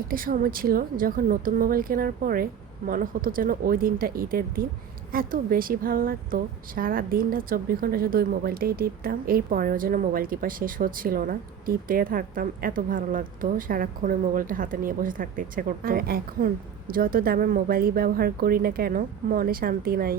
একটা সময় ছিল যখন নতুন মোবাইল কেনার পরে মনে হতো যেন ওই দিনটা ঈদের দিন। এত বেশি ভালো লাগতো, সারা দিন রাত 24 ঘন্টা শুধু ওই মোবাইলটাই টিপতাম। এরপরেও যেন মোবাইল টিপা শেষ হচ্ছিল না, টিপতে থাকতাম। এত ভালো লাগতো, সারাক্ষণ ওই মোবাইলটা হাতে নিয়ে বসে থাকতে ইচ্ছা করতো। আর এখন যত দামের মোবাইলই ব্যবহার করি না কেন, মনে শান্তি নাই।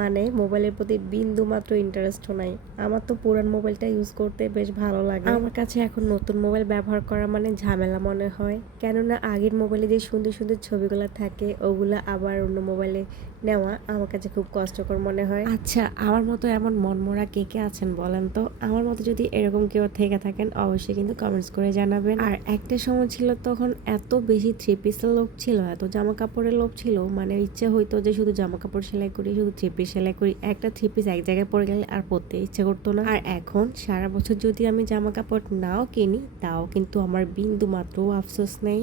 মানে মোবাইলের প্রতি বিন্দু মাত্র ইন্টারেস্টও নাই। আমার তো পুরান মোবাইলটা ইউজ করতে বেশ ভালো লাগে। আমার কাছে এখন নতুন মোবাইল ব্যবহার করা মানে ঝামেলা মনে হয়, কেননা আগের মোবাইলে যে সুন্দর সুন্দর ছবিগুলো থাকে ওগুলো আবার অন্য মোবাইলে নেওয়া আমার কাছে খুব কষ্টকর মনে হয়। আচ্ছা, আমার মতো এমন মনমরা কে কে আছেন বলেন তো? আমার মতো যদি এরকম কেউ থেকে থাকেন অবশ্যই কিন্তু কমেন্টস করে জানাবেন। আর একটা সময় ছিল তখন এত বেশি থ্রি পিসের লোভ ছিল, এত জামা কাপড়ের লোভ ছিল, মানে ইচ্ছে হইতো যে শুধু জামা কাপড় সেলাই করি, শুধু থ্রি পিস সেলাই করি। একটা থ্রি পিস এক জায়গায় পড়ে গেলে আর পরতে ইচ্ছে করতো না। আর এখন সারা বছর যদি আমি জামা কাপড় নাও কিনি তাও কিন্তু আমার বিন্দু মাত্র আফসোস নেই।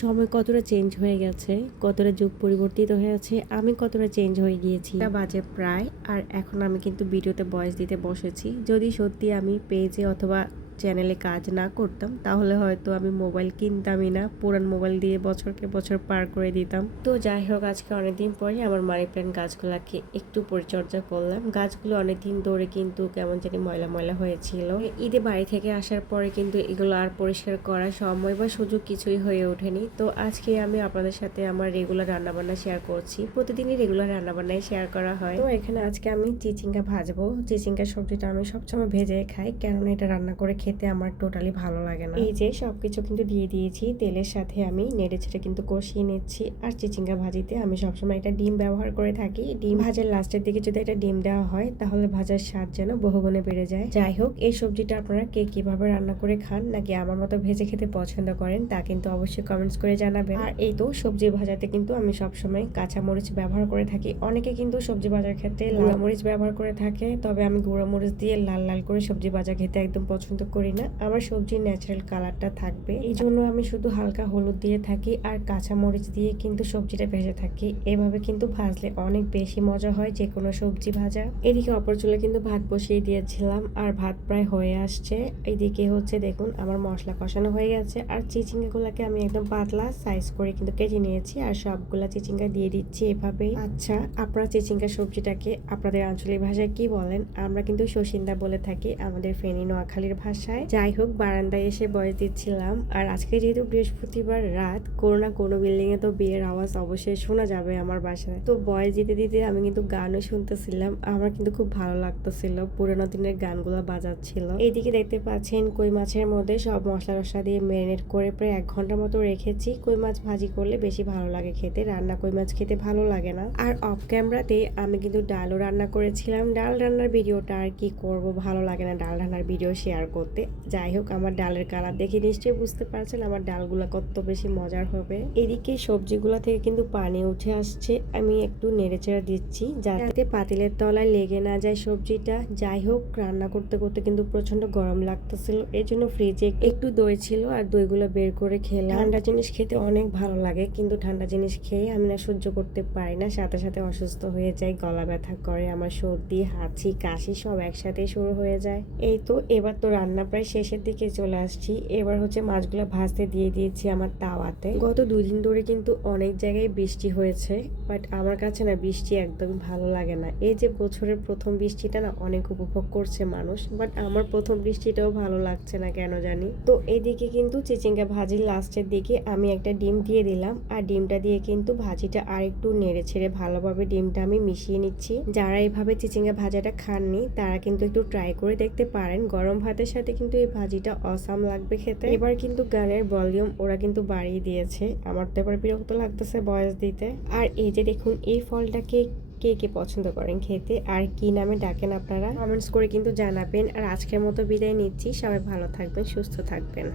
সময় কতটা চেঞ্জ হয়ে গেছে, কতটা যুগ পরিবর্তিত হয়েছে, আমি কতটা চেঞ্জ হয়ে গিয়েছি। বাজে প্রায়, আর এখন আমি কিন্তু ভিডিওতে ভয়েস দিতে বসেছি। যদি সত্যি আমি পেজে অথবা চ্যানেলে কাজ না করতাম তাহলে হয়তো আমি মোবাইল কিনতামই না, পুরান মোবাইল দিয়ে বছরকে বছর পার করে দিতাম। তো যাই হোক, আজকে অনেকদিন পরে আমার মানি প্ল্যান্ট গাছগুলাকে একটু পরিচর্যা করলাম। গাছগুলো অনেকদিন ধরে কিন্তু কেমন জানি ময়লা ময়লা হয়েছিল। ঈদে বাড়ি থেকে আসার পরে কিন্তু এগুলো আর পরিষ্কার করার সময় বা সুযোগ কিছুই হয়ে ওঠেনি। তো আজকে আমি আপনাদের সাথে আমার রেগুলার রান্নাবান্না শেয়ার করছি। প্রতিদিনই রেগুলার রান্নাবান্নাই শেয়ার করা হয়। তো এখানে আজকে আমি চিচিঙ্গা ভাজবো। চিচিঙ্গা সবজিটা আমি সবসময় ভেজে খাই, কেননা এটা রান্না করে খেতে আমার টোটালি ভালো লাগে না। এই যে সবকিছু কিন্তু দিয়ে দিয়েছি, তেলের সাথে আমি নেড়ে ছেড়ে কিন্তু কষিয়ে নিচ্ছি। আর চিচিঙ্গা ভাজিতে আমি সবসময় একটা ডিম ব্যবহার করে থাকি। ডিম ভাজার লাস্টের দিকে যদি একটা ডিম দেওয়া হয় তাহলে ভাজার স্বাদ যেন বহুগুণে বেড়ে যায়। যাই হোক, এই সবজিটা আপনারা কে কিভাবে রান্না করে খান, নাকি আমার মতো ভেজে খেতে পছন্দ করেন তা কিন্তু অবশ্যই কমেন্টস করে জানাবেন। আর এই তো সবজি ভাজাতে কিন্তু আমি সবসময় কাঁচা মরিচ ব্যবহার করে থাকি। অনেকে কিন্তু সবজি ভাজার ক্ষেত্রে লাল মরিচ ব্যবহার করে থাকে, তবে আমি গুঁড়ো মরিচ দিয়ে লাল লাল করে সবজি ভাজা খেতে একদম পছন্দ করি না। আমার সবজির ন্যাচারাল কালারটা থাকবে, এই জন্য আমি শুধু হালকা হলুদ দিয়ে থাকি আর কাঁচা মরিচ দিয়ে কিন্তু সবজিটা ভেজে থাকি। এভাবে কিন্তু ভাজলে অনেক বেশি মজা হয় যে কোনো সবজি ভাজা। এদিকে অপর চুলে কিন্তু ভাত বসিয়ে দিয়েছিলাম আর ভাত প্রায় হয়ে আসছে। এইদিকে হচ্ছে দেখুন আমার মশলা কষানো হয়ে গেছে। আর চিচিঙ্গা গুলাকে আমি একদম পাতলা সাইজ করে কিন্তু কেটে নিয়েছি আর সবগুলা চিচিঙ্গা দিয়ে দিচ্ছি এভাবেই। আচ্ছা, আপনারা চিচিঙ্গা সবজিটাকে আপনাদের আঞ্চলিক ভাষায় কি বলেন? আমরা কিন্তু শসিন্দা বলে থাকি আমাদের ফেনী নোয়াখালীর ভাষায়। যাই হোক, বারান্দায় এসে বয়স দিচ্ছিলাম। আর আজকে যেহেতু বৃহস্পতিবার রাত, কোনো না কোনো বিল্ডিং এ তো বিয়ের আওয়াজ অবশ্যই শোনা যাবে আমার বাসায়। তো বয়স দিতে দিতে আমি কিন্তু গানও শুনতেছিলাম। আমার কিন্তু খুব ভালো লাগতেছিল, পুরোনো দিনের গানগুলো বাজাচ্ছিল। এইদিকে দেখতে পাচ্ছেন কই মাছের মধ্যে সব মশলা টসলা দিয়ে ম্যারিনেট করে প্রায় 1 ঘন্টার মতো রেখেছি। কই মাছ ভাজি করলে বেশি ভালো লাগে খেতে, রান্না কই মাছ খেতে ভালো লাগে না। আর অফ ক্যামেরাতে আমি কিন্তু ডালও রান্না করেছিলাম। ডাল রান্নার ভিডিওটা আর কি করব, ভালো লাগে না ডাল রান্নার ভিডিও শেয়ার করতে। যাই হোক, আমার ডালের কালার দেখে নিশ্চয়ই বুঝতে পারছেন আমার ডালগুলা কত বেশি মজার হবে। এদিকে সবজিগুলা থেকে কিন্তু পানি উঠে আসছে, আমি একটু নেড়েচেড়ে দিচ্ছি যাতে পাতিলের তলায় লেগে না যায় সবজিটা। যাই হোক, রান্না করতে করতে কিন্তু প্রচন্ড গরম লাগতেছিল, এই জন্য ফ্রিজে একটু দই ছিল আর দইগুলো বের করে খেলাম। ঠান্ডা জিনিস খেতে অনেক ভালো লাগে, কিন্তু ঠান্ডা জিনিস খেয়ে আমি না সহ্য করতে পারি না, সাথে সাথে অসুস্থ হয়ে যায়, গলা ব্যথা করে, আমার সর্দি হাঁচি কাশি সব একসাথে শুরু হয়ে যায়। এই তো এবার তো রান্না প্রায় শেষের দিকে চলে আসছি। এবার হচ্ছে মাছগুলো ভাজতে দিয়ে দিয়েছি আমার তাওয়াতে। গত 2 দিন ধরে কিন্তু অনেক জায়গায় বৃষ্টি হয়েছে, বাট আমার কাছে না বৃষ্টি একদমই ভালো লাগে না। এই যে বছরের প্রথম বৃষ্টিটা না অনেক উপভোগ করছে মানুষ, বাট আমার প্রথম বৃষ্টিটাও ভালো লাগছে না কেন জানি। তো এইদিকে কিন্তু চিচিঙ্গা ভাজির লাস্টের দিকে আমি একটা ডিম দিয়ে দিলাম, আর ডিমটা দিয়ে কিন্তু ভাজিটা আর একটু নেড়ে ছেড়ে ভালোভাবে ডিমটা আমি মিশিয়ে নিচ্ছি। যারা এইভাবে চিচিঙ্গা ভাজাটা খাননি তারা কিন্তু একটু ট্রাই করে দেখতে পারেন, গরম ভাতের সাথে কিন্তু এই ভাজিটা অসাম লাগবে খেতে। এবার কিন্তু গানের ভলিউম ওরা কিন্তু বাড়িয়ে দিয়েছে, আমার তো এবার বিরক্ত লাগতেছে ভয়েস দিতে। আর এই যে দেখুন, এই ফলটাকে কে কে পছন্দ করেন খেতে আর কি নামে ডাকেন আপনারা কমেন্টস করে কিন্তু জানাবেন। আর আজকের মতো বিদায় নিচ্ছি, সবাই ভালো থাকবেন, সুস্থ থাকবেন।